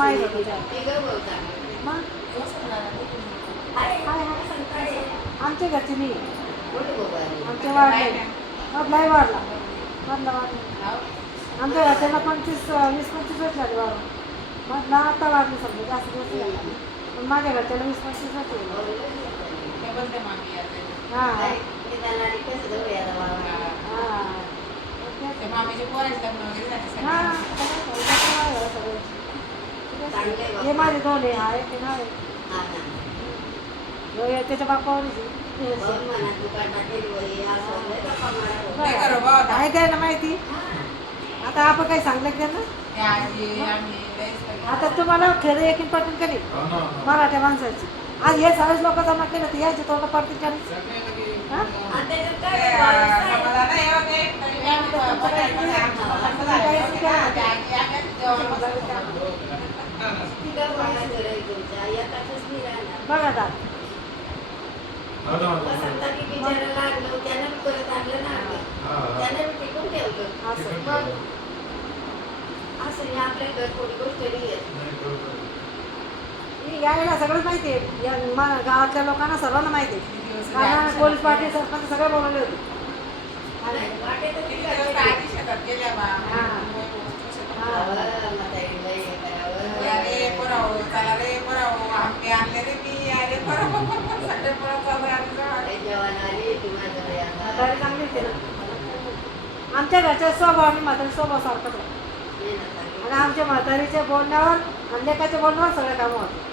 माहीत होतं मग आमच्या घरचे नाही आमच्या वाढले मधलाही वाढला मधला वाढला आमच्या घरच्यांना 20-25 वर्ष झाली वाढ मधला आता वाढलं समजा जास्त दिवस झाला पण माझ्या घरच्याला 20-25 वर्ष हां हे माझे दोन आहे ते नाव आहे त्याच्या बापावर आहे द्यायला माहिती आता आपण काही सांगलं त्यांना आता तुम्हाला खरं एकीन पटून करेल मराठ्या माणसाची आज हे सगळेच लोक जमा केलं तर यायचे तोंड पडतील का बघा दादा यायला सगळंच माहिती आहे गावातल्या लोकांना सर्वांना माहिती आहे कारण पोलीस पाटील सरपंच सगळे बोलवले होते चांगली होते ना आमच्या घरच्या स्वभाव आणि म्हातारी स्वभाव सारखंच आणि आमच्या म्हातारीच्या बोलण्यावर आणि लेकाच्या बोलण्यावर सगळे कामं होते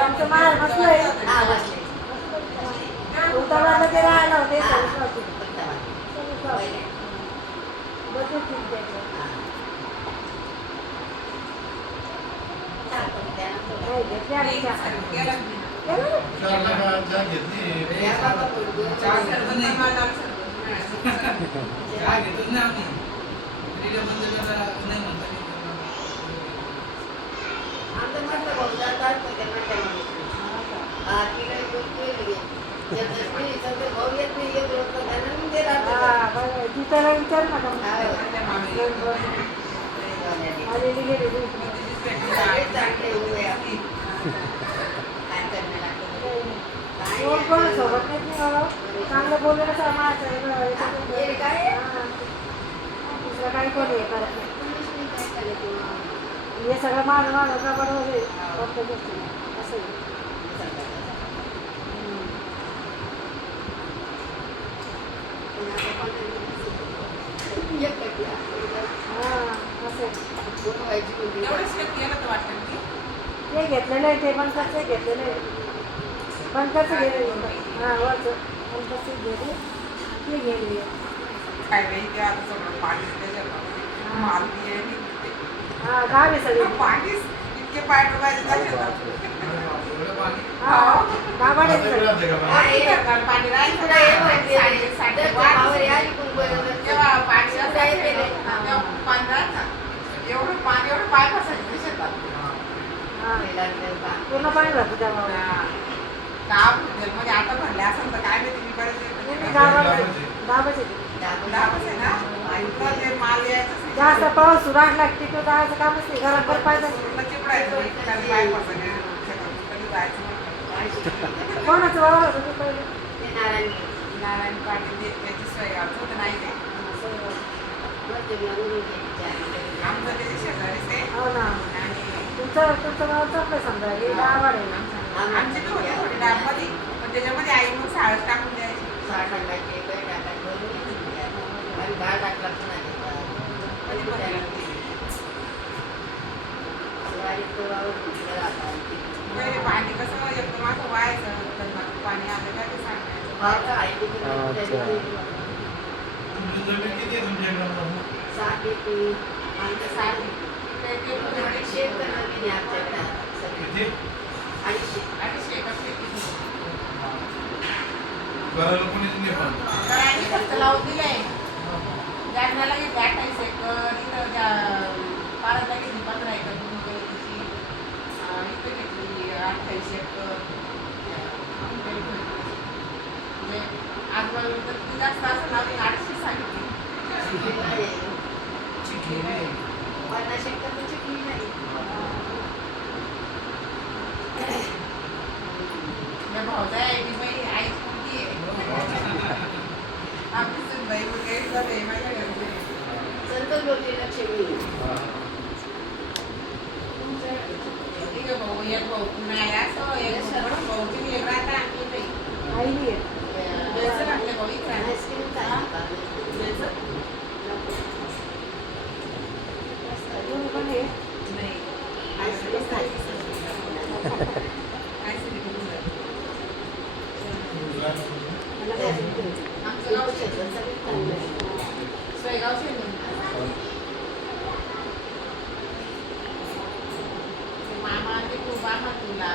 आमचं मार बसलंय उतारला ते राहायला होते तिथं विचार नका कोण सोबत नाही चांगलं बोललं दुसरं काही कोणी हे करत नाही हे सगळं माझं माझं बरोबर असं ते घेतलेलं आहे ते बनकरचं घेतलेलं आहे बनकरचं गेलेलं हां वरचं बनकरचं गेले ते गेलेली हां गाव आहे सगळे पूर्ण पाणी राहतं त्या मध्ये आता भरले असेल तर काय जास्त पाऊस सुराट लागते तो जायचं कामच नाही घरात बरं पाहिजे कोणाचं वावर होतं पहिले नारायण पाटील त्याची सोय होतं नाही ते आमचं त्याची शेजारीच आहे हो ना तुमचं गाव चांगलं समजा हे गाव आहे ना आमची तर होती थोडी डाळमध्ये पण त्याच्यामध्ये आई मग साळच टाकून द्यायची पाणी कसं एकदम असं व्हायचं पाणी आलं का ते सांगायचं करायला कोणीच नाही पण भाव दिले जालन्याला घेतली 28 एकर, इथं पारतला घेतली 15 एकर इथं घेतली 28 एकर. म्हणजे आजूबाजूला तर ती जास्त असं ना 800 सांगितली. 50 एकर तर चिखली नाही. या भाऊजा आहे की बाई आईच मोठी आहे. आपली सुनबाई वगैरे जाते माझ्या घरी. संत बोलली लक्ष्मी. ठीक आहे भाऊ, एक भाऊ नाही असं एक भाऊ तुम्ही राहता आणखी बाई. आईली आहे. द्यायचं म्हटलं भाऊ इकडे आण. आईस्क्रीम काय? द्यायचं? तुम्ही पण आहे. नाही. आईस्क्रीम काय? आईस्क्रीम घेऊन जा. मला काय सांगते? आमचं गाव शेतात सगळी चांगली आहे. सोयगाव शेंगून. मामा ते खूप आम्हाला तुला